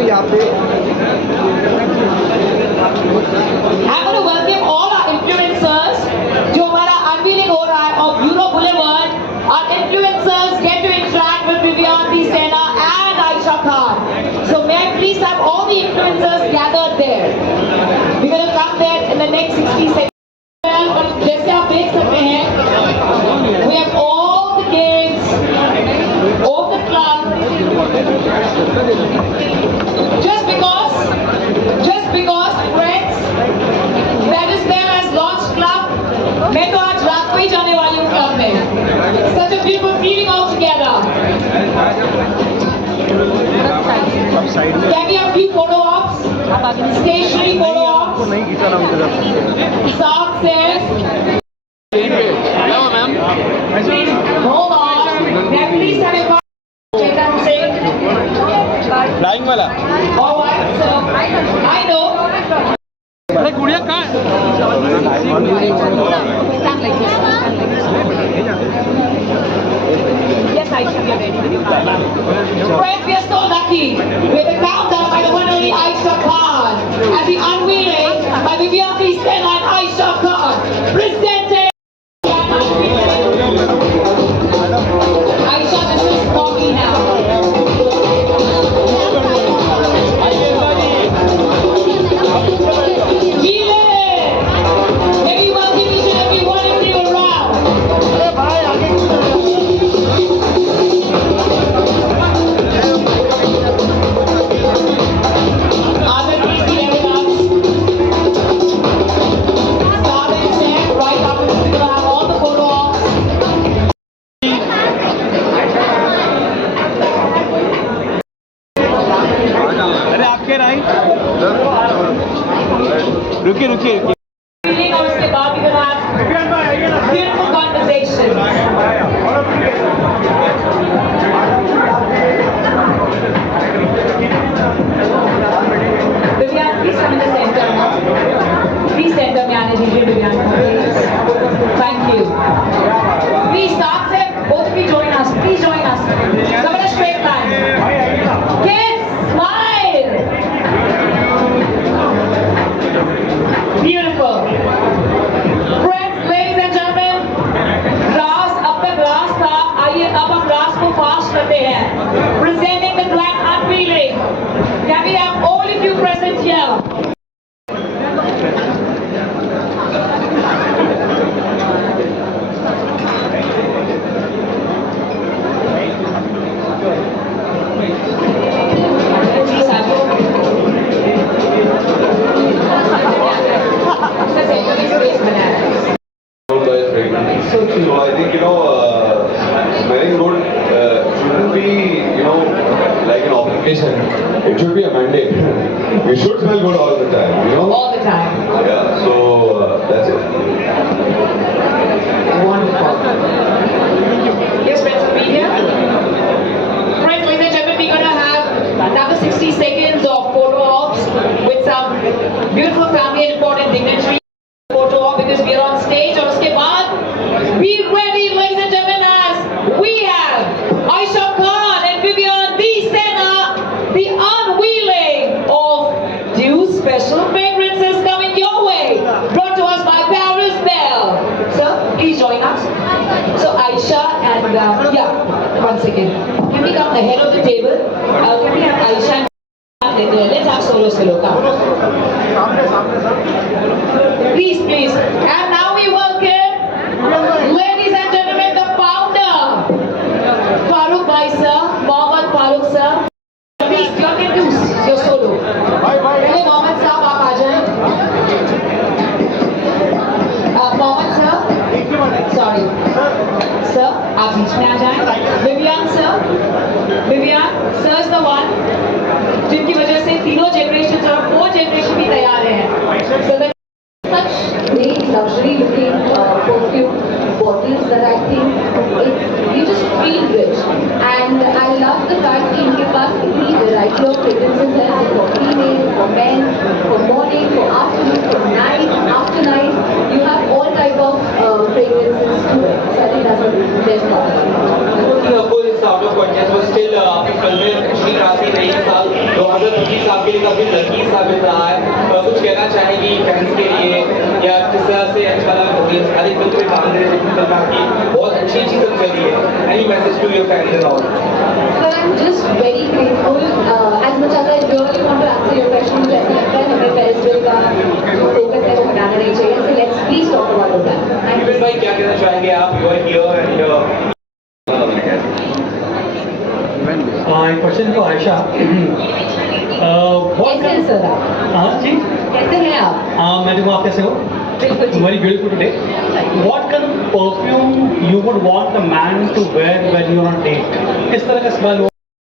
I'm going to welcome all our influencers. जो हमारा unveiling हो रहा है of Euro Boulevard. Our influencers get to interact with Vivianti Sena and Aisha Khan. So may I please have all the influencers gathered there. We're going to come there in the next 60 seconds. जैसे आप देख सकते हैं, we have all the games, all the clubs. Just because friends, that is there as launch club. मैं तो आज रात को ही जाने वाली हूँ club में. Such a beautiful feeling all together. Can we have a few photo ops? Stationary photo ops. South says. Hold on. Can please have a Chetan Singh. Flying वाला. All right, so I know. अरे गुड़िया कहाँ है? Yes, I should be ready. Friends, we are so lucky with the countdown by the one and only Aisha Khan and the unveiling by Vivianti Sena and Aisha Khan. Presenting Aisha, this is for me now. रुकिए और उसके बाद भी beautiful conversation. Vivian, please come in the center. Please center me आने दीजिए Vivian, please. Thank you. Please start से both of you join us. Please join us. Come in a straight line. Kids, smile. Beautiful. Friends, ladies and gentlemen, glass अब तक glass था, आइए अब हम glass को फास्ट करते हैं. Presenting the grand unveiling. Can we have all of you present here? So I think, smelling good shouldn't be, like an obligation. It should be a mandate. We should smell good all the time, All the time. Yeah, so that's it. Wonderful. Yes, friends, be here. Friends, ladies and gentlemen, we're going to have another 60 seconds of photo ops with some beautiful family and important dignitaries. Photo op because we are on stage. और उसके बाद be ready, ladies and gentlemen, as we have Aisha Khan and Vivianti Sena, the unveiling of two special fragrances coming your way, brought to us by Paris Bell. Sir, please join us. So Aisha and one second. Can we come ahead of the table? Can we have Aisha and let's have solo. Come. Please. And now we welcome, ladies and gentlemen, the founder, Farooq Bhai sir, Mohammad Farooq sir. Please, you can do your solo. पहले मोहम्मद साहब आप आ जाएं. Mohammad sir, sorry, sir, आप बीच में आ जाएं. Vivian sir is the one जिनकी वजह से तीनों generations और 4 generation भी तैयार हैं. So the such great luxury looking perfume bottles that I think you just feel rich, and I love the fact that इनके पास इतनी variety of fragrances हैं for female, for men, for morning, for afternoon, for night, after night. You have all type of fragrances to it. So I think that's a best part. Of course, it's out of context, but still, आपकी फिल्में अच्छी खासी रही है साल 2025 to your fans and all? But I'm just very grateful. As much as I really want to answer your question, मुझे ऐसा लगता है हमें फेस्टिवल का जो फोकस है वो हटाना नहीं चाहिए. So let's please talk about that. Thank you. भाई क्या कहना चाहेंगे आप? You are here and question to Ayesha कैसे हैं सर आप? हाँ जी कैसे हैं आप? हाँ मैं देखो आप कैसे हो बिल्कुल ठीक. Very beautiful today what kind of perfume you would want a man to wear when you are on date किस तरह का smell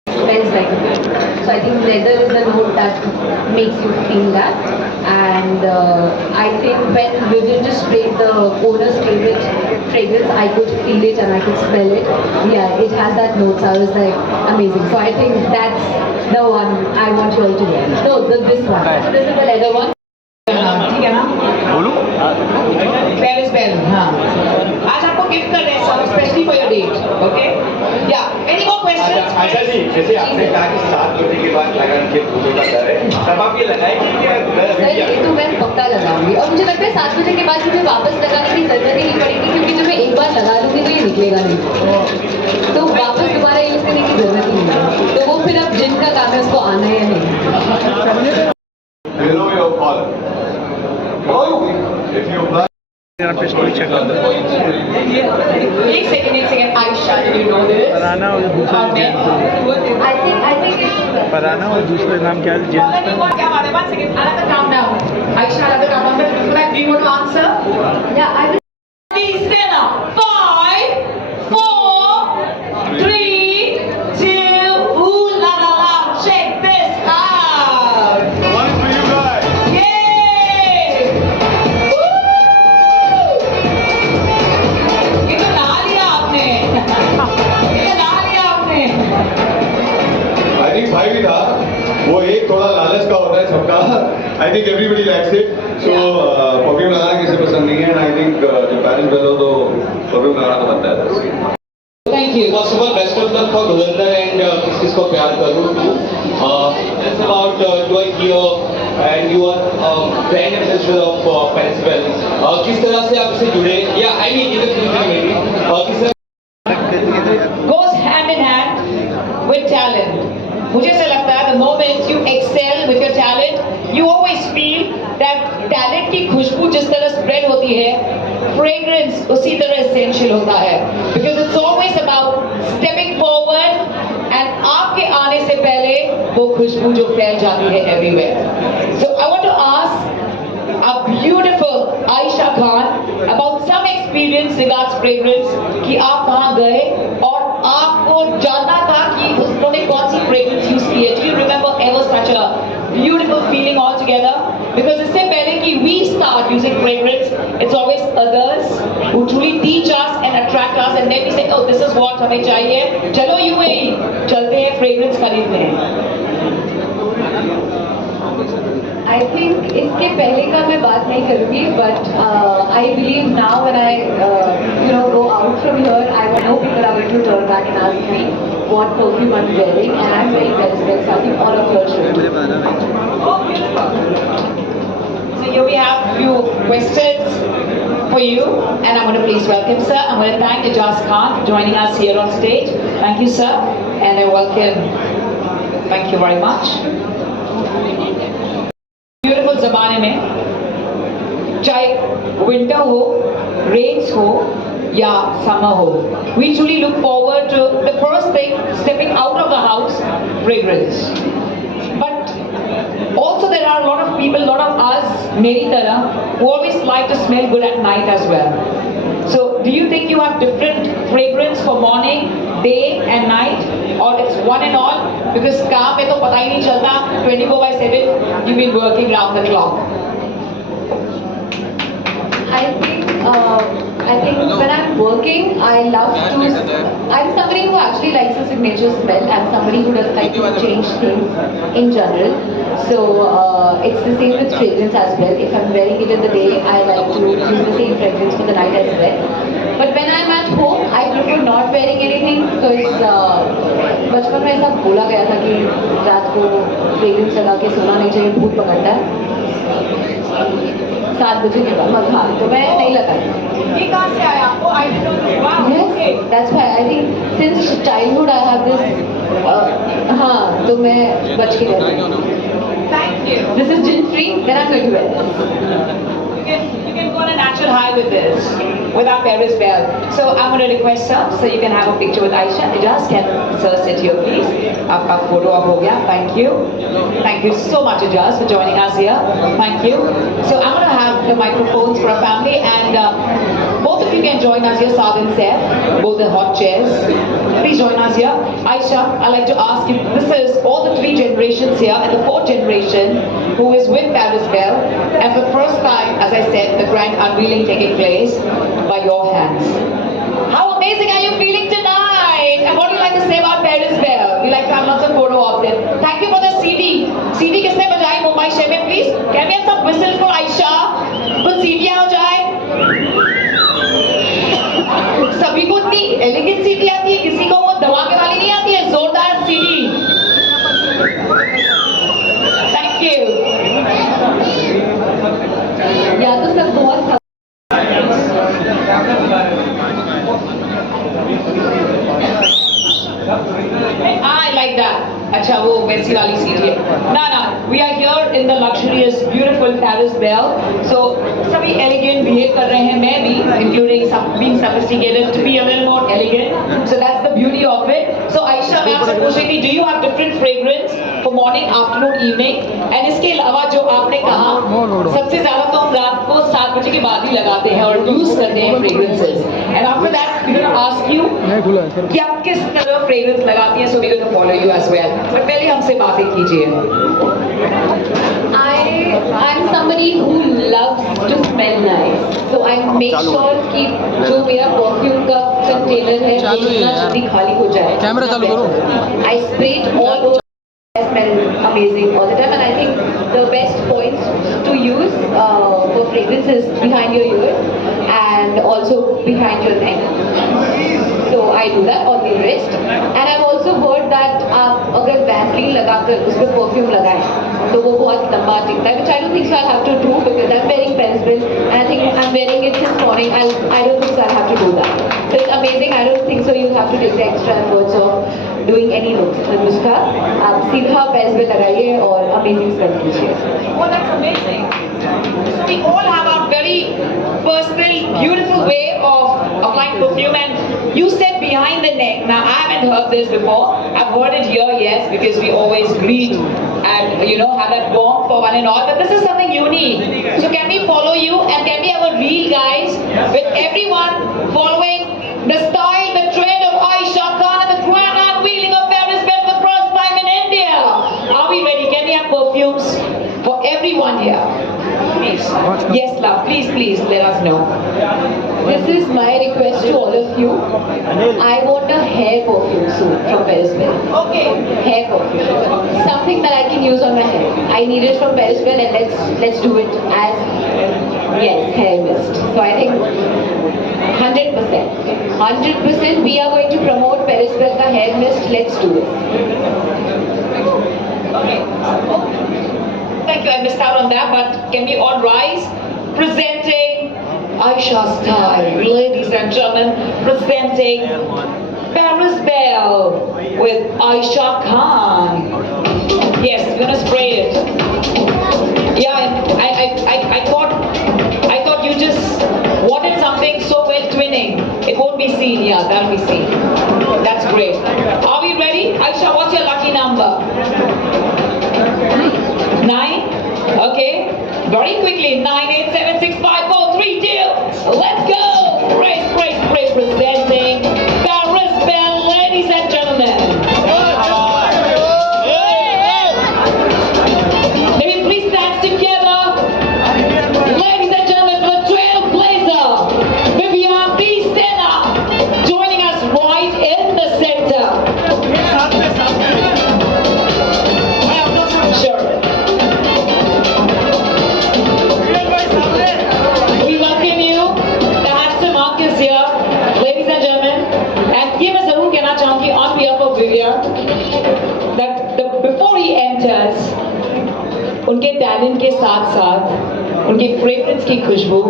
Smells like a bed. So I think leather is a note that makes you feel that. And I think when Vivian just sprayed the owner's favorite fragrance, I could feel it and I could smell it. Yeah, it has that note. So I was like, amazing. So I think that's the one I want you all to wear. No, this one. So this is the leather one. ठीक है ना? बोलू Paris Bell, हाँ. आज आपको gift कर रहे हैं सब, specially for your date, okay? या any more questions? Asha ji जैसे आपने कहा कि 7 बजे के बाद लगान के फूलों का डर है तब आप ये लगाएंगे कि घर सर अभी ये तो मैं पक्का लगाऊंगी और मुझे लगता है 7 बजे के बाद मुझे वापस लगाने की जरूरत ही नहीं पड़ेगी क्योंकि जब मैं एक बार लगा लूंगी तो ये निकलेगा नहीं तो वापस दोबारा यूज करने की जरूरत ही नहीं है तो वो फिर अब जिनका काम है उसको आना है या नहीं. You know your call. If you apply एक second Ayesha, do you know this? Farhana और दूसरा I think it's फरहाना और दूसरा नाम क्या है जेंट्स क्या बात है? 1 second, another countdown. Aisha, another countdown. Before that, do you want to answer? yeah I will. Please stand up. 5, 4, 3, 2, ooh la la la. Check this out. one for you guys. Yay! Woo! ये तो ला लिया आपने. ये ला लिया आपने. I think भाई भी था वो एक थोड़ा लालच का होता है सबका. I think everybody likes it. So perfume लगाना किसी पसंद नहीं है. And I think जब पेरेंट्स बेलो तो परफ्यूम लगाना तो बनता है. Thank you. First of all, best of luck for Dhurandhar and Kiss Kiss Ko Pyar Karo too. It's about you are here and you are brand ambassador of Paris Bell. किस तरह से आप इससे जुड़े? Yeah, I mean in the future maybe. किस तरह Goes hand in hand with talent. मुझे ऐसा लगता है the moment you excel with your talent, you always feel that talent की खुशबू जिस तरह spread होती है, fragrance उसी तरह essential होता है. Because it's always about stepping forward and आपके आने से पहले वो खुशबू जो फैल जाती है everywhere. So I want to ask a beautiful Aisha Khan about some experience regards fragrance कि आप वहाँ गए और आपको जानना था कि उन्होंने कौन सी fragrance use की है. Do you remember ever such a beautiful feeling all together? Because इससे पहले कि we start using fragrance, it's always others who truly teach us and attract us, and then we say, oh, this is what हमें चाहिए. चलो UAE, चलते हैं fragrance खरीदने. I think इसके पहले का मैं बात नहीं करूँगी but I believe now when I go out from here I know people are going to turn back and ask me what perfume I'm wearing and I'm very Paris Bell so I think all of you should. So here we have a few questions for you, and I'm going to please welcome sir. I'm going to thank Ijaz Khan for joining us here on stage. Thank you sir, and I welcome. Thank you very much. Beautiful ज़माने में, चाहे winter हो, rains हो, या summer हो, we truly look forward to the first thing, stepping out of the house, fragrance. But also there are a lot of people, a lot of us, मेरी तरह, who always like to smell good at night as well. So do you think you have different fragrance for morning, day and night, or it's one and all? Because काम में तो पता ही नहीं चलता, 24/7 you've been working round the clock. I think when I'm working, I love to. I'm somebody who actually likes a signature smell. I'm somebody who doesn't like to change things in general. So it's the same with fragrance as well. If I'm wearing it in the day, I like to use the same fragrance for the night as well. But when I'm at home, I prefer not wearing anything because बचपन में ऐसा बोला गया था कि रात को fragrance लगा के सोना नहीं चाहिए, भूत पकड़ता है. 7 बजे के बाद हाँ तो मैं नहीं लगाई. ये कहाँ से आया आपको? I don't know. Wow. Yes, Okay. that's why I think since childhood I have this हाँ तो मैं बच के रहती हूँ. Thank you. This is gin free, then I'm going to wear this. You can go on a natural high with this, with our Paris bell. So I'm going to request sir, so you can have a picture with Aisha. Ijaz, can sir sit here please? Aapka photo up ho gaya. Thank you. Thank you so much Ijaz for joining us here. Thank you. So I'm going to have the microphones for our family and both of you can join us here, Saad and Saif, both the hot chairs. Please join us here. Aisha, I'd like to ask you, this is all the 3 generations here and the 4th generation who is with Paris Bell. And for the first time, as I said, the grand unveiling taking place by your hands. How amazing are you feeling tonight? And what do you like to say about Paris Bell? We like to have lots of photo ops in. Thank you for the CD. CD किसने बजाई Mumbai शहर में please? Can we have some whistles for Aisha? कुछ सीढ़ियाँ हो जाए? सभी को इतनी एलिगेंट सीढ़ी आती है, किसी को वो धमाके वाली नहीं आती है, जोरदार सीढ़ी. Thank you. या तो सब बहुत I like that. अच्छा वो वैसी वाली सीट है. ना we are here in the luxurious beautiful Paris Bell. So सभी elegant behave कर रहे हैं, मैं भी including being sophisticated to be a little more elegant. So that's the beauty of it. So Aisha मैं आपसे पूछ रही थी, do you have different fragrance for morning, afternoon, evening? And इसके अलावा जो आपने कहा सबसे ज़्यादा तो हम रात को 7 बजे के बाद ही लगाते हैं और use करते हैं fragrances. And after that we're gonna ask you नहीं खुला है सर. कि आप किस तरह fragrance लगाती हैं, so we're going to follow you as well. But पहले हमसे बातें कीजिए. I'm somebody who loves to smell nice. So I make sure कि जो मेरा perfume का container है वो जितना जल्दी खाली हो जाए. कैमरा चालू करो. I spray it all over. I smell amazing all the time, and I think the best points to use for fragrance is behind your ears and also behind your neck. So I do that on the wrist, and I've also heard that आप अगर Vaseline लगाकर उस पर perfume लगाएं तो वो बहुत लंबा टिकता है, which I don't think so I'll have to do because I'm wearing Paris Bell and I think I'm wearing it since morning. I don't think so I'll have to do that. So it's amazing. I don't think so you'll have to take the extra efforts of doing any looks. Anushka, आप सीधा Paris Bell लगाइए और amazing smell कीजिए. Oh, that's amazing. So we all have our very personal, beautiful way of applying perfume, and you said behind the neck. Now I haven't heard this before. I've heard it here, yes, because we always greet and have that warmth for one and all. But this is something unique. So can we follow you and can we have a reel, guys, with everyone following the style, the trend of Aisha Khan and the grand unveiling of Paris Bell for the first time in India? Are we ready? Can we have perfumes for everyone here? Please. Yes, love. Please let us know. This is my request to all of you. I want a hair perfume soon from Paris Bell. Okay. Hair perfume. Something that I can use on my hair. I need it from Paris Bell, and let's do it as hair mist. So I think 100% we are going to promote Paris Bell ka hair mist. Let's do it. Okay. Thank you. I missed out on that, but can we all rise? Presenting Aisha Style, ladies and gentlemen, presenting Paris Bell with Aisha Khan. Yes, we're gonna spray it. Yeah, I thought you just wanted something so well twinning. It won't be seen. Yeah, that'll be seen. That's great. Are we ready? Aisha, what's your lucky number? 9? Okay. Very quickly. 9, 8, 7, 6, 5, 4, 3, 2. Let's go. Spray. Presenting Paris Bell, ladies and gentlemen. Maybe please stand together. Ladies and gentlemen, for Trailblazer, Vivian B. Senna, joining us right in the center. Sure. We welcome you, the handsome Marcus here, ladies and gentlemen. And ये मैं जरूर कहना चाहूँगी on behalf of Vivian that before he enters, उनके talent के साथ साथ उनकी फ्रेग्रेंस की खुशबू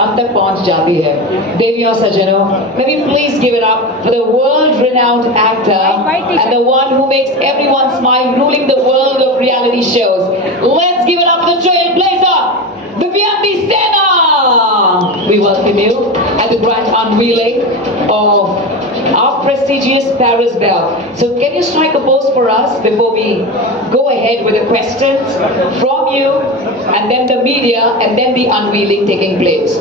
हम तक पहुंच जाती है. Deviya Sajano, may we please give it up for the world-renowned actor and the one who makes everyone smile, ruling the world of reality shows. Let's give it up for the trailblazer, Divyanti Sena. We welcome you at the grand unveiling of our prestigious Paris Belle. So can you strike a pose for us before we go ahead with the questions from you and then the media and then the unveiling taking place.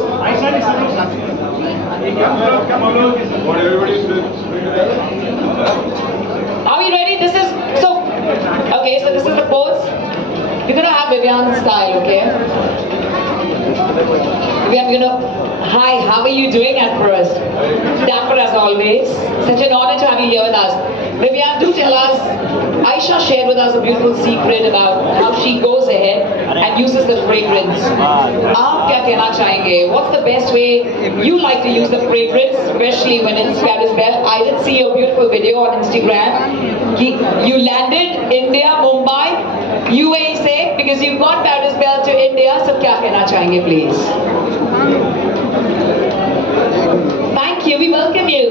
What everybody is doing. Are we ready? This is, so, okay, so this is the pose. We're gonna have Vivian style, okay? Vivian, you know, hi, how are you doing at first? Dapper as always. Such an honor to have you here with us. Vivian, do tell us, Aisha shared with us a beautiful secret about how she goes ahead and uses the fragrance. आप क्या कहना चाहेंगे? What's the best way you like to use the fragrance, especially when it's Paris Belle? I did see your beautiful video on Instagram. You landed India, Mumbai, UAE से, because you got Paris Belle to India. So क्या कहना चाहेंगे, please? Thank you. We welcome you.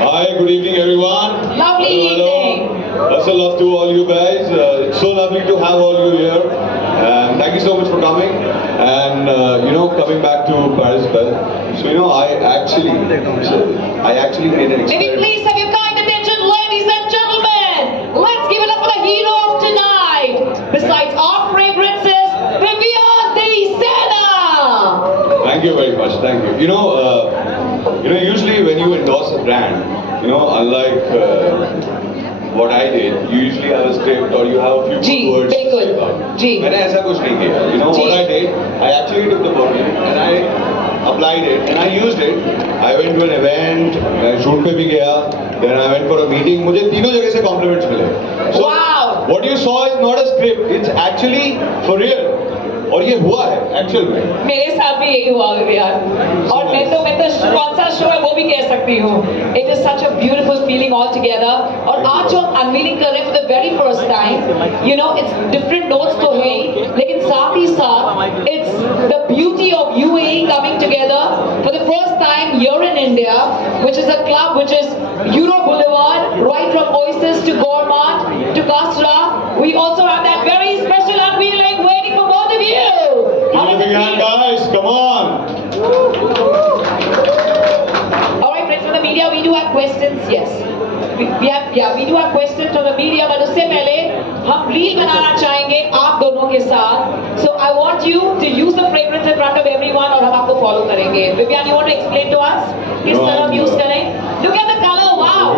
Hi, good evening everyone. Lovely Hello, evening. hello. Lots of love to all you guys. It's so lovely to have all you here. And thank you so much for coming. And coming back to Paris Belle. So I actually made an Maybe experiment. please have your kind attention, ladies and gentlemen. Let's give it up for the hero of tonight. Besides our fragrances, Vivian Sena. Thank you very much. Thank you. Usually when you endorse a brand, unlike what I did, you usually have a script or you have a few ji, good words. बिल्कुल, जी। मैंने ऐसा कुछ नहीं किया. जी। What I did, I actually took the perfume and I applied it and I used it. I went to an event, मैं shoot पे भी गया, then I went for a meeting. मुझे तीनों जगह से compliments मिले. So Wow. what you saw is not a script. It's actually for real. और ये हुआ है एक्चुअल में. मेरे साथ भी यही हुआ विवियन और मैं तो कौन सा शो है वो भी कह सकती हूँ. It is such a beautiful feeling all together. और आज जो हम अनवीलिंग कर रहे हैं for the very first time, it's different notes तो है ही, लेकिन साथ ही साथ it's the beauty of UAE coming together for the first time here in India, which is a club which is Euro Boulevard, right from Oasis to Gourmand to Kasra. We also have that very special unveiling waiting for both of you. How does it Moving on, feel? guys, come on. All right, friends from the media, we do have questions. Yes, we do have questions from the media. but उससे पहले हम reel बनाना चाहेंगे आप दोनों के साथ. So I want you to use the fragrance in front of everyone और हम आपको follow करेंगे. Vivian, you want to explain to us किस No, तरह हम I'm- use करें? Look at the color. Wow.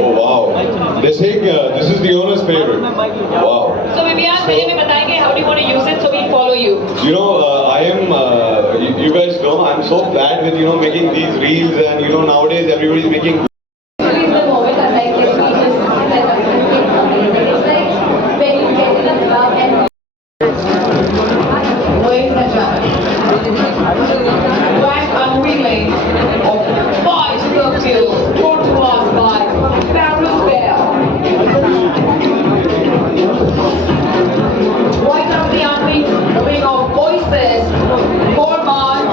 Oh wow. They say this is the owner's favorite. Wow. So Vivian, पहले में बताएंगे how do you want to use it so we follow you. I am. You guys know I'm so bad with making these reels and nowadays everybody's making. Actually, in the moment, I'm like, let me just let us think amazing. It's like when you get in a club and Ladies and gentlemen, grand unveiling of five perfumes brought to us by Paris Belle. Right after the unveiling of Oasis, Gourmand,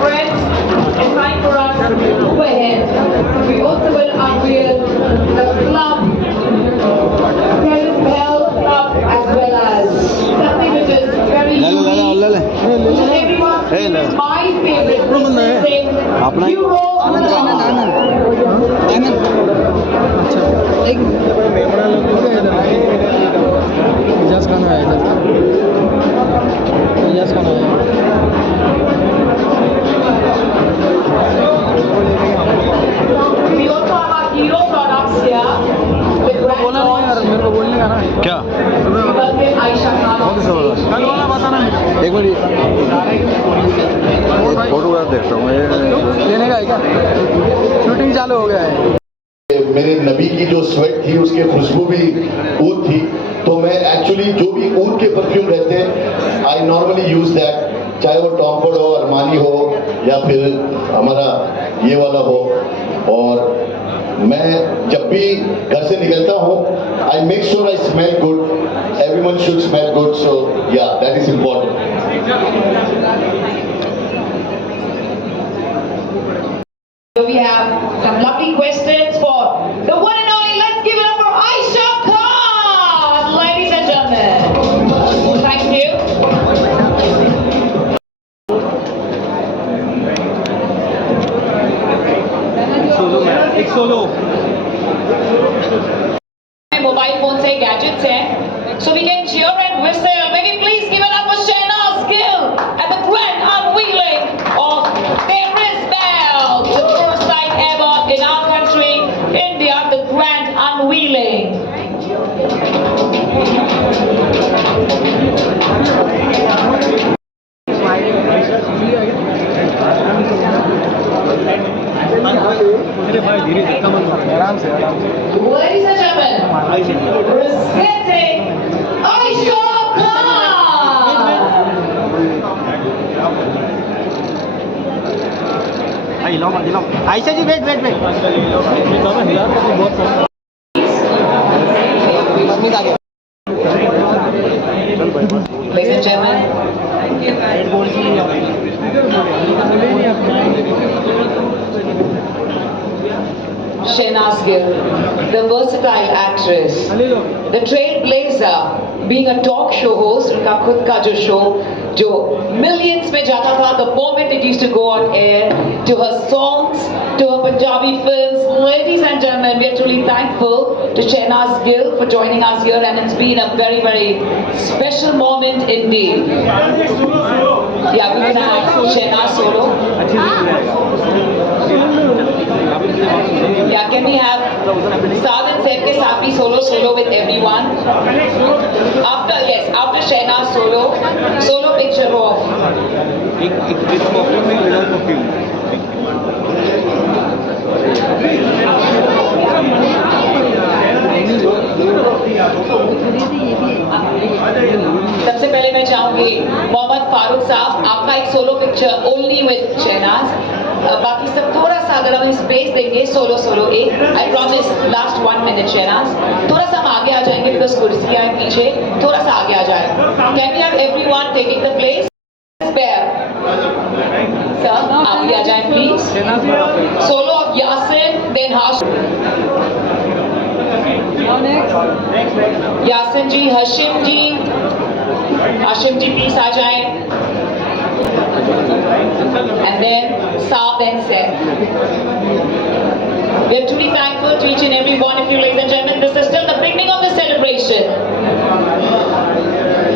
Friends, it's time for us to move ahead. We also will unveil the club, Paris Belle Club, as well as something which is very unique. Which is everyone's my favorite. This is a Euro Ijaz खाना है इजाज खाना है We also have our hero products here. With brand बोला नहीं यार मेरे को बोलने का ना क्या welcome Aisha Khan on stage. कल वाला बताना एक मिनट फोटोग्राफ देखता हूँ लेने का है क्या शूटिंग चालू हो गया है मेरे नबी की जो स्वेट थी उसके खुशबू भी ऊद थी तो मैं एक्चुअली जो भी ऊद के परफ्यूम रहते हैं आई नॉर्मली यूज दैट चाहे वो टॉम फॉर्ड हो अरमानी हो या फिर हमारा ये वाला हो और मैं जब भी घर से निकलता हूँ I make sure I smell good everyone should smell good so yeah that is important We have some lovely questions for the one and only. Let's give it up for Aisha Khan, ladies and gentlemen. Thank you. एक solo Mobile phones and gadgets हैं, so we can cheer and whistle. Maybe please give it up for Shehnaz Gill at the grand unveiling of There Is Bell, the first time ever in our country, India, the grand unveiling. आराम से Ladies and gentlemen, presenting Aisha Khan. Ayesha ji wait wait wait Ladies and gentlemen, Shehnaz Gill, the versatile actress, the trailblazer, being a talk show host, उनका खुद का जो show जो millions में जाता था, the moment it used to go on air, to her songs, to her Punjabi films. Ladies and gentlemen, we are truly thankful to Shehnaz Gill for joining us here, and it's been a very, very special moment indeed. Yeah, we're gonna have Shehnaz solo. Yeah, can we have Saad and Saif ke saath bhi solo with everyone? After Shehnaz solo picture off. सबसे पहले मैं चाहूंगी मोहम्मद फारूक साहब, आपका एक solo picture only with Shehnaz. बाकी सब थोड़ा सा अगर हमें स्पेस देंगे सोलो एक, I promise last 1 minute Shehnaz, थोड़ा सा हम आगे आ जाएंगे बिकॉज कुर्सियां हैं पीछे, थोड़ा सा आगे आ जाए. Can we have everyone taking the place? Sir आगे आ जाए please. Solo of Yasin, then Hash, Yasin ji, Hashim ji please आ जाए, and then Saad and Saif. We are truly thankful to each and every one of you, ladies and gentlemen. This is still the beginning of the celebration.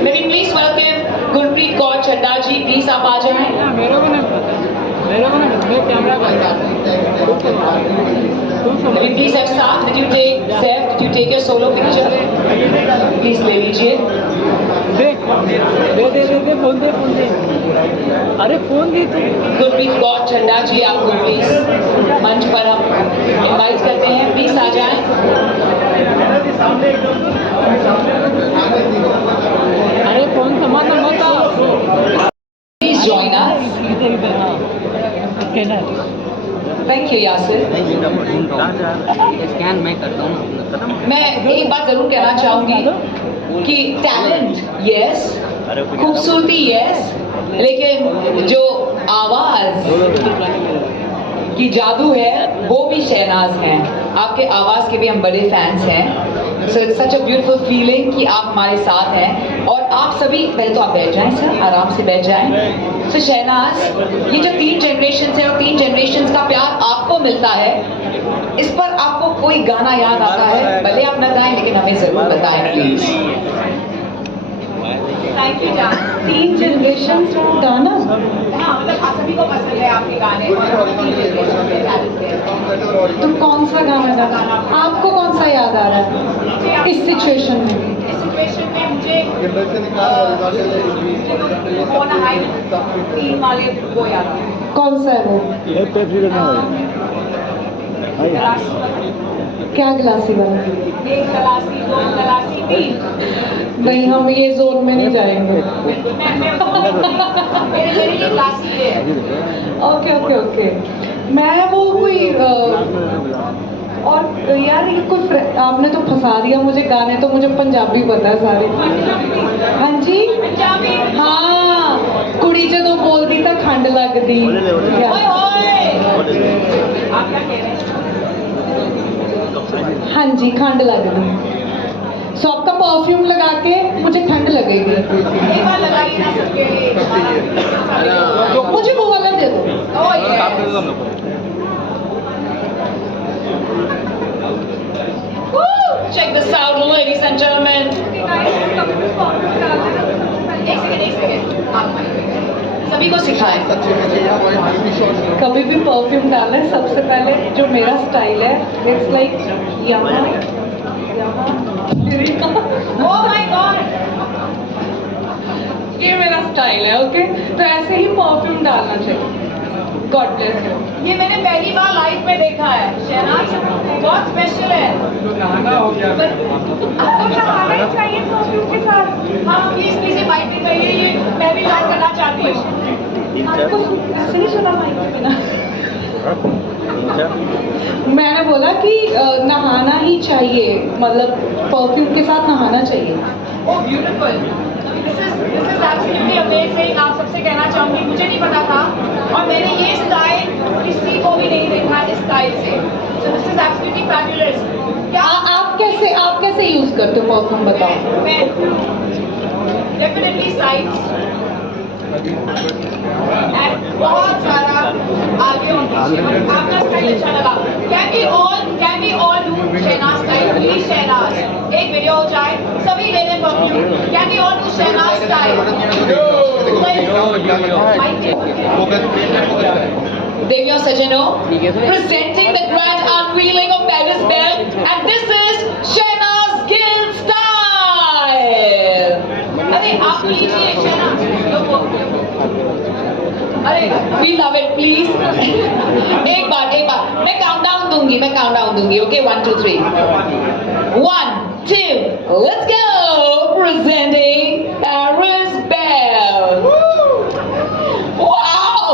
May we please welcome Gurpreet Kaur Chadda ji. Please आप आ जाएं. May we please have Saad. Did you take your solo picture? Please ले लीजिए. अरे phone दी तू. गुरप्रीत कौर चड्ढा जी, आपको please मंच पर हम इनवाइट करते हैं, प्लीज आ जाएं. अरे फोन थमा please join us. Thank you Yasir. Scan मैं करता हूँ. मैं एक बात जरूर कहना चाहूंगी कि टैलेंट यस, खूबसूरती यस, लेकिन जो आवाज की जादू है वो भी शहनाज हैं. आपके आवाज के भी हम बड़े फैंस हैं. So it's such a beautiful feeling कि आप हमारे साथ हैं. और आप सभी, पहले तो आप बैठ जाएं सर, आराम से बैठ जाएं. सो शहनाज, ये जो 3 जनरेशन है और 3 जनरेशन का प्यार आपको मिलता है, इस पर आपको कोई गाना याद आता है? भले आप न गाएं लेकिन हमें जरूर बताएं प्लीज. थैंक यू जान. 3 जनरेशन गाना, हाँ मतलब आप सभी को पसंद है आपके गाने. तो कौन सा गाना गाना आपको, कौन सा याद आ रहा है इस सिचुएशन में? इस सिचुएशन में मुझे कौन हाई 3 वाले वो याद आता है. कौन सा है वो? क्या गिलासी वाला? 1 गिलासी, 2 गिलासी, 3. नहीं, हम ये जोन में नहीं जाएंगे. मेरे लिए गिलासी है. ओके. मैं वो कोई और यार ये कोई आपने तो फंसा दिया मुझे. गाने तो मुझे पंजाबी पता है सारे. हाँ जी, पंजाबी हाँ कुड़ी ਜਦੋਂ ਬੋਲਦੀ ਤਾਂ ਖੰਡ ਲੱਗਦੀ ओए ओए आप क्या कह रहे हैं हाँ जी खंड लगदी सो आपका परफ्यूम लगा के मुझे ठंड लगेगी एक बार लगाइए ना सबके लिए मुझे वो वाला दे दो Oh, yes. Woo! Check this out, ladies and gentlemen. एक सेकंड सभी को सिखाएं कभी भी परफ्यूम डालना है सबसे पहले जो मेरा स्टाइल है it's like Oh my God! ये मेरा स्टाइल है ओके तो ऐसे ही परफ्यूम डालना चाहिए गॉड ब्लेस यू ये मैंने पहली बार लाइव में देखा है शहनाज बहुत स्पेशल है आपको नहाना ही चाहिए परफ्यूम के साथ हाँ प्लीज प्लीज बाइक भी करिए ये मैं भी लॉन्च करना चाहती हूँ आपको ऐसे नहीं सुना माइक में ना मैंने बोला कि नहाना ही चाहिए मतलब परफ्यूम के साथ नहाना चाहिए Oh, beautiful. This is absolutely amazing. आप सबसे कहना चाहूँगी मुझे नहीं पता था और मैंने ये स्टाइल किसी को भी नहीं देखा इस स्टाइल से. So this is absolutely fabulous. क्या आप कैसे यूज करते हो परफ्यूम बताओ मैं definitely sides and बहुत सारा आगे और पीछे. आपका स्टाइल अच्छा लगा. Can we all do Shehnaz style? Please Shehnaz. एक वीडियो हो जाए सभी ले लें perfume. Can we all do Shehnaz style? Devya Sajano presenting the grand unveiling of Paris Belle and this is Shehnaaz Gill style. अरे आप लीजिए शहनाज. अरे we love it please. एक बार मैं काउंटडाउन दूंगी okay 1 2 3 1 2 let's go presenting Paris Belle. Wow.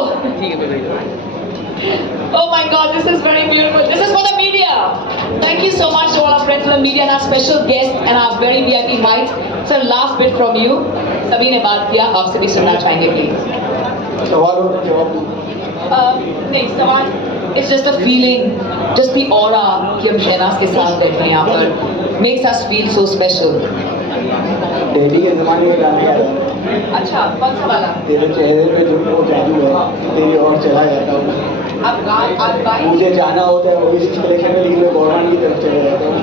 Oh my God, this is very beautiful. This is for the media. Thank you so much to all our friends from the media and our special guests and our very VIP invites. Sir, last bit from you. सभी ने बात किया, आपसे भी सुनना चाहेंगे please. सवाल हो जवाब नहीं सवाल. It's just a feeling, just the aura कि हम शहनाज के साथ बैठे हैं यहाँ पर makes us feel so special. Daily के ज़माने में गाने आया अच्छा, कौन सा वाला? तेरे चेहरे पे जो वो जादू है तेरी और चला जाता हूँ आप गाइए. मुझे जाना होता है ओवरसीज कलेक्शन में लेकिन मैं गवर्नमेंट की तरफ चले जाता हूँ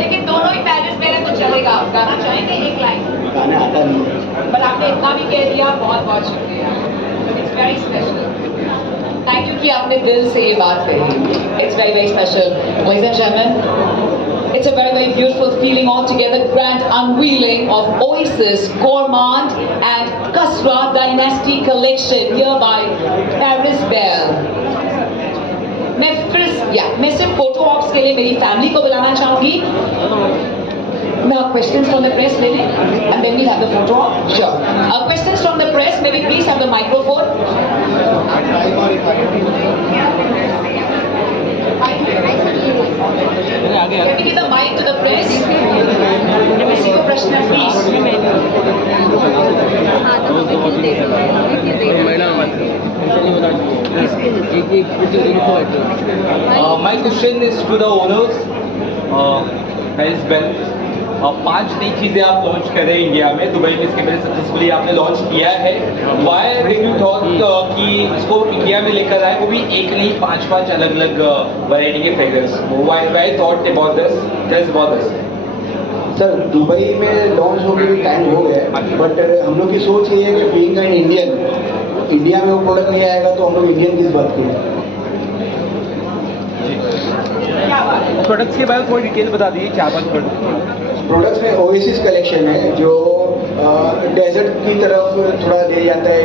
लेकिन दोनों ही पेरिस में तो चलेगा. आप गाना चाहेंगे एक लाइन? गाना आता नहीं है पर आपने इतना भी कह दिया, बहुत बहुत शुक्रिया. It's very special. Thank you कि आपने दिल से ये बात कही. It's very very special. Ladies and gentlemen, it's a very very beautiful feeling altogether. Grand unveiling of Oasis Gourmand and Kasra Dynasty collection here by Paris Belle. मैं सिर्फ photo ops के लिए मेरी फैमिली को बुलाना चाहूंगी. Now questions from the press, maybe, and then we'll have the photo op. Sure. Questions from the press, maybe please have the microphone. Can we give the mic to the press? किसी को प्रश्न My question is to the owners, Paris Belle. 5 नई चीज़ें आप launch कर रहे हैं India में. दुबई में इसके पहले सक्सेसफुली आपने लॉन्च किया है. वाई डिड यू थॉट कि इसको इंडिया में लेकर आए, वो भी एक नहीं 5 अलग अलग वैरायटी के fragrance. Why thought about this? Tell about this. Sir Dubai में लॉन्च होने में टाइम हो गया बट हम लोग की सोच ये है कि बीइंग एन इंडियन इंडिया में वो प्रोडक्ट नहीं आएगा तो हम लोग इंडियन किस बात के. प्रोडक्ट्स के बारे में थोड़ी डिटेल बता दीजिए. 4-5 प्रोडक्ट. प्रोडक्ट्स में ओएसिस कलेक्शन है जो डेजर्ट की तरफ थोड़ा ले जाता है,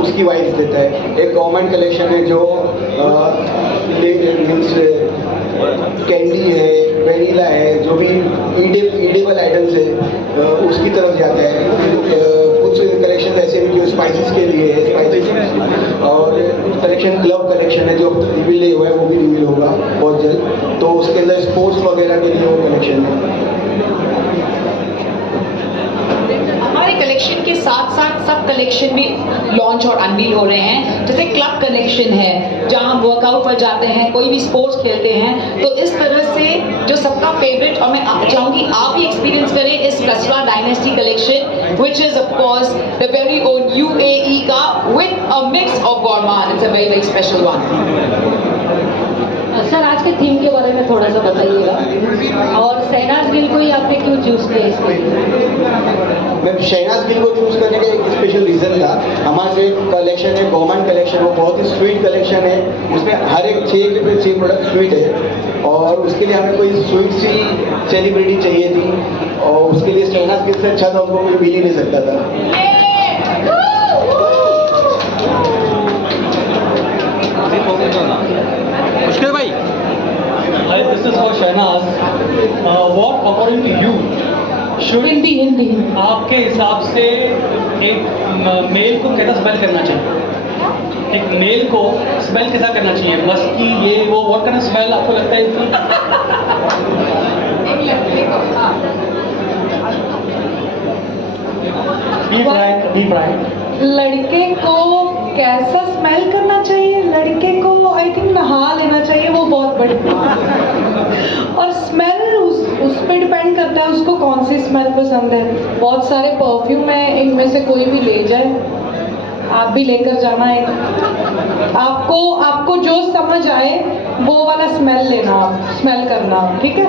उसकी वाइब्स देता है. एक गवर्नमेंट कलेक्शन है जो मीन्स कैंडी है, वेनिला है, जो भी ईडेबल आइटम्स है उसकी तरफ जाता है. कुछ कलेक्शन ऐसे भी जो स्पाइसेस के लिए है, स्पाइसेस. और कुछ कलेक्शन क्लब कलेक्शन है जो रिवील नहीं हुआ है, वो भी रिवील होगा बहुत जल्द. तो उसके अंदर स्पोर्ट्स वगैरह के लिए वो कलेक्शन है. हमारे हमारे कलेक्शन के साथ साथ सब कलेक्शन भी लॉन्च और अनवील हो रहे हैं। जैसे क्लब कलेक्शन है जहाँ हम वर्कआउट पर जाते हैं, कोई भी स्पोर्ट्स खेलते हैं, तो इस तरह से जो सबका फेवरेट, और मैं चाहूँगी आप भी एक्सपीरियंस करें इस Kasra dynasty collection, which is of course the very own UAE का with a mix of gourmand. It's a very very special one. Sir आज के थीम के बारे में थोड़ा सा बताइएगा, और शहनाज गिल को ही आपने क्यों चूज किया इसके लिए? मैं शहनाज गिल को चूज करने का एक स्पेशल रीज़न था। हमारे जो कलेक्शन है गोरमान कलेक्शन, वो बहुत ही स्वीट कलेक्शन है, उसमें हर एक 6 प्रोडक्ट स्वीट है, और उसके लिए हमें कोई स्वीट सी सेलिब्रिटी चाहिए थी, और उसके लिए शहनाज गिल से अच्छा था उसको कोई मिल ही नहीं सकता था। मुश्किल भाई, this is for Shahnaz. What according to you should Hindi आपके हिसाब से एक मेल को कैसा स्मेल करना चाहिए? एक मेल को स्मेल कैसा करना चाहिए? मस्की, ये वो, व्हाट काइंड ऑफ स्मेल आपको लगता है डीप फ्राई? लड़के को कैसा स्मेल करना चाहिए? लड़के को आई थिंक नहा लेना चाहिए, वो बहुत बड़ी और स्मेल उस पे डिपेंड करता है उसको कौन सी स्मेल पसंद है। बहुत सारे परफ्यूम है, इनमें से कोई भी ले जाए, आप भी लेकर जाना है। आपको जो समझ आए वो वाला स्मेल लेना, आप स्मेल करना, ठीक है,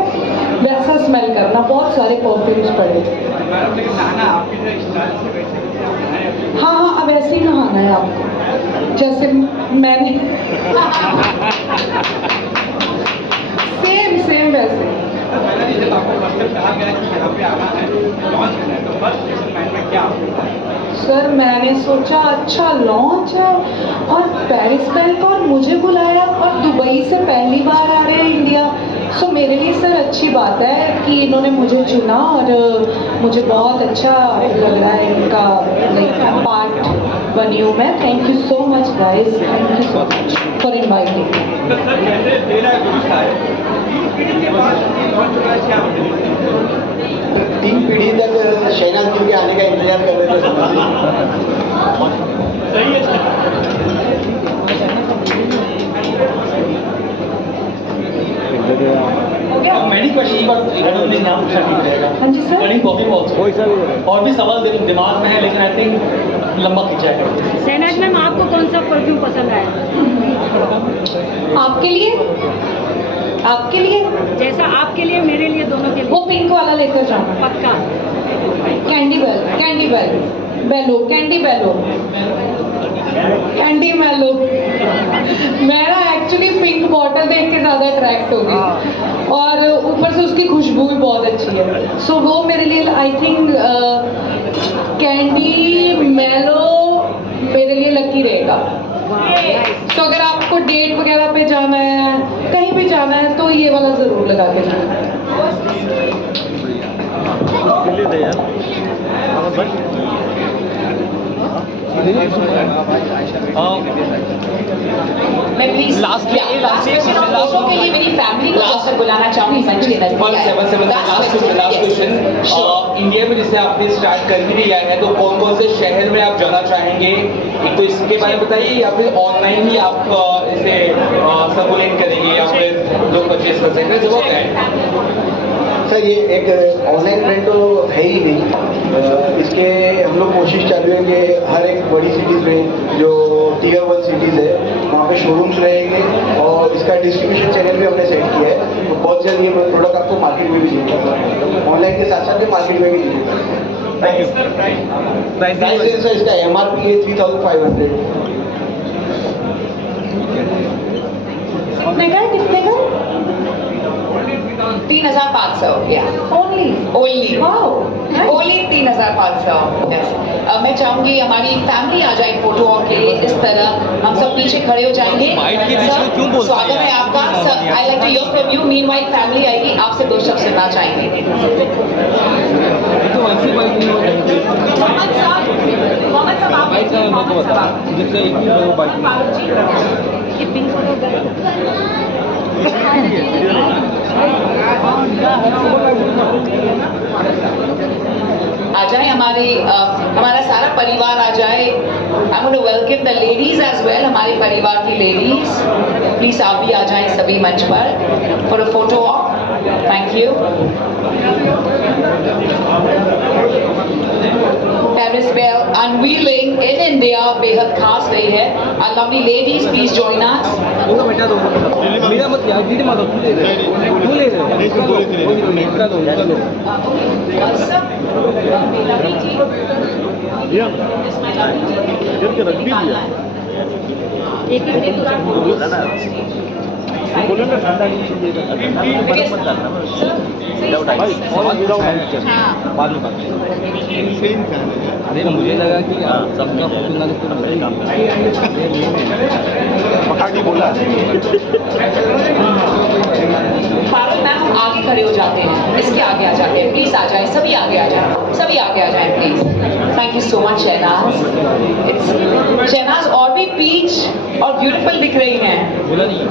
वैसा स्मेल करना। बहुत सारे परफ्यूम्स पड़े। हाँ, अब ऐसे ही नहाना है आपको, जैसे मैंने सेम वैसे। सर मैंने सोचा अच्छा लॉन्च है और पेरिस बैंक और मुझे बुलाया और दुबई से पहली बार आ रहे हैं इंडिया, सो मेरे लिए सर अच्छी बात है कि इन्होंने मुझे चुना, और मुझे बहुत अच्छा लग रहा है इनका लाइक पार्ट बनी हूँ मैं। Thank you so much guys, thank you so much for inviting. 3 पीढ़ी तक शहनाज गिल के आने का इंतजार कर रहे थे। Many questions, but I don't think now पूछा नहीं रहेगा। हाँ जी सर। Running perfume also. और भी सवाल दिमाग में है, लेकिन आई थिंक लंबा खींचा है। शहनाज मैम, आपको कौन सा परफ्यूम पसंद आया? आपके लिए जैसा आपके लिए, मेरे लिए, दोनों के लिए। वो पिंक वाला लेकर जाना। पक्का। कैंडी मेलो। मैं ना एक्चुअली पिंक बॉटल देख के ज़्यादा अट्रैक्ट हो गई, और ऊपर से उसकी खुशबू भी बहुत अच्छी है, सो वो मेरे लिए आई थिंक कैंडी मेलो मेरे लिए लकी रहेगा। तो अगर आपको डेट वगैरह पे जाना है, कहीं पे जाना है, तो ये वाला ज़रूर लगा के जाना। मैं प्लीज लास्ट फोटो के लिए मेरी फैमिली को लास्ट बुलाना चाहूंगी मंच के नजदीक। लास्ट क्वेश्चन, इंडिया में जैसे आपने स्टार्ट कर भी दिया है, तो कौन कौन से शहर में आप जाना चाहेंगे? एक तो इसके बारे में बताइए, या फिर ऑनलाइन ही आप इसे सर्कुलेट करेंगे, या फिर लोग परचेज कर सकते हैं? जवाब है सर ये एक ऑनलाइन ट्रेंड तो है ही नहीं। इसके हम लोग कोशिश चालू है कि हर एक बड़ी सिटीज़ में जो Tier 1 सिटीज़ है वहाँ पे शोरूम्स रहेंगे, और इसका डिस्ट्रीब्यूशन चैनल भी हमने सेट किया है। तो बहुत जल्द ये प्रोडक्ट आपको मार्केट में भी दिखेगा, ऑनलाइन के साथ साथ में मार्केट में भी दिखेगा। Thank you. प्राइस सर इसका MRP है 3500। कितने का? 3500, ओनली ओनली वाओ, ओनली 3500। मैं चाहूंगी हमारी फैमिली आ जाए फोटो ऑफ के लिए, इस तरह हम सब पीछे खड़े हो जाएंगे। सर, स्वागत है आपका। Sir, I like to hear from you. Meanwhile family आएगी, आपसे 2 शब्द सुनना चाहेंगे। मोहम्मद साहब, आप आइए। मोहम्मद ये पिंक आ जाए हमारे हमारा सारा परिवार आ जाए। I'm going to welcome the ladies as well, हमारे परिवार की ladies. Please आप भी आ जाएं सभी मंच पर for a photo op. Thank you. Paris Bell unveiling in India बेहद खास रही है. Our lovely ladies, please join us. मेरा मत यार दीदी मत तू ले अरे मुझे लगा कि सबका पारुल मैम हम आगे खड़े हो जाते हैं, इसके आगे आ जाते हैं, प्लीज आ जाए, सभी आगे आ जाए, सभी आगे आ जाए please. Thank you so much Shahnaz. Shahnaz और भी पीच और ब्यूटीफुल दिख रही हैं।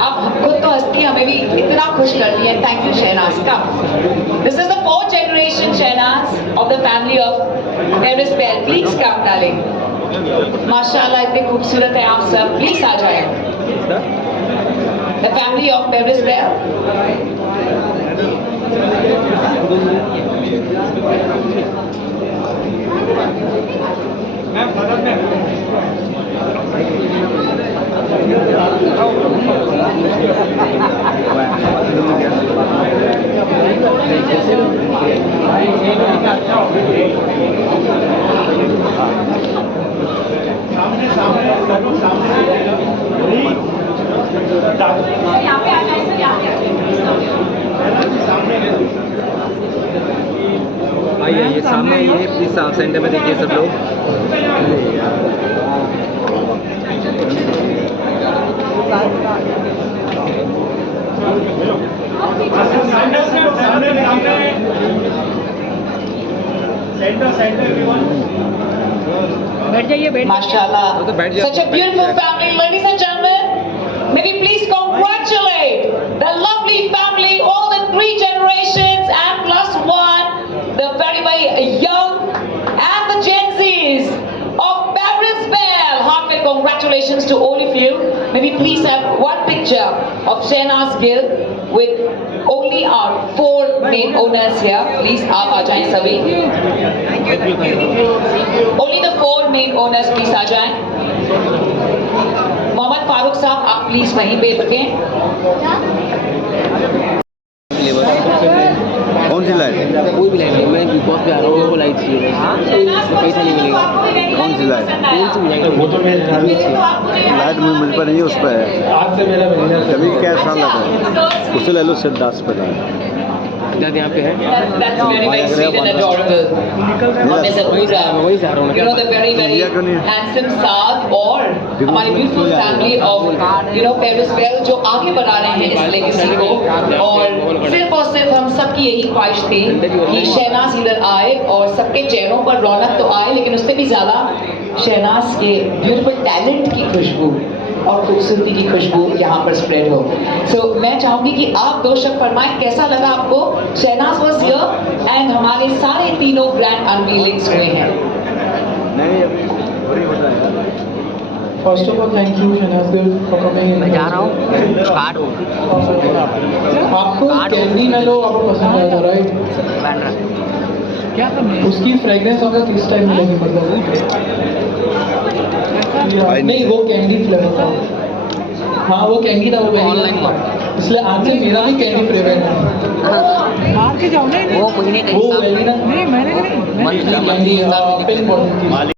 आप खुद तो हंसती हमें भी इतना खुश करती हैं। थैंक यू शहनाज का। This is the 4th generation Shahnaz of the family of Paris Bell. Please come darling. माशाल्लाह इतने खूबसूरत है आप सब, प्लीज आ जाए। The family of Paris Bell. यहाँ पे आ जाए सर, यहाँ पे आ जाए। आइए सामने ये प्लीज आप सेंटर में देखिए सब लोग। बैठ जाइए बैठ Mashallah. तो बैठ जाओ। Such a beautiful family, ladies and gentlemen. May we please congratulate the lovely family, all the 3 generations and +1, the very, very young and the Gen Zs of Paris Bell. Heartfelt congratulations to all of you. May we please have one picture of Shehnaz Gill with only our 4 main owners here. Please, आप आ जाएं सभी. Only the 4 main owners, please आ जाएं. मोहम्मद फारूक साहब आप please वहीं पे रुकें। कौन सी लाइट? कोई भी लाइट नहीं, मैं बिग बॉस पे आ रहा हूँ, वो लाइट चाहिए बस। पैसा नहीं मिलेगा। कौन सी लाइट? कौन सी मिलेगा? वो तो मैं लाइट में मुझ पर नहीं है, उस पर है। आज से मेरा मैनेजर कभी क्या साल लगा है उसे ले लो, सिर्फ 10 पे लाए। जब यहाँ पे है That's very, very sweet and adorable. वही जा रहा हूँ You know, the very, very handsome Saad और हमारी beautiful family of, you know, Paris Bell जो आगे बढ़ा रहे हैं इस legacy को। और सिर्फ हम सबकी यही ख्वाहिश थी कि शहनाज इधर आए और सबके चेहरों पर रौनक तो आए, लेकिन उससे भी ज़्यादा शहनाज के beautiful talent की खुशबू और खूबसूरती की खुशबू यहाँ पर स्प्रेड हो। सो मैं चाहूँगी कि आप 2 शब्द फरमाएं, कैसा लगा आपको? शहनाज वाज हियर एंड हमारे सारे तीनों ग्रैंड अनवीलिंग्स हुए हैं। First of all, thank you, Shehnaz Gill, for coming in. मैं जा रहा हूँ स्टार्ट हो आपको कैंडी मेलो आपको पसंद आया था, राइट? क्या उसकी फ्रेग्रेंस हमें किस टाइम मिलेगी मतलब? नहीं, वो कैंडी फ्लेवर था। हाँ, वो कैंडी था, वो ऑनलाइन इसलिए आज से मेरा भी कैंडी फ्लेवर है। वो महीने का वो वैनिला नहीं, मैंने नहीं कैंडी पिंक बॉटल की।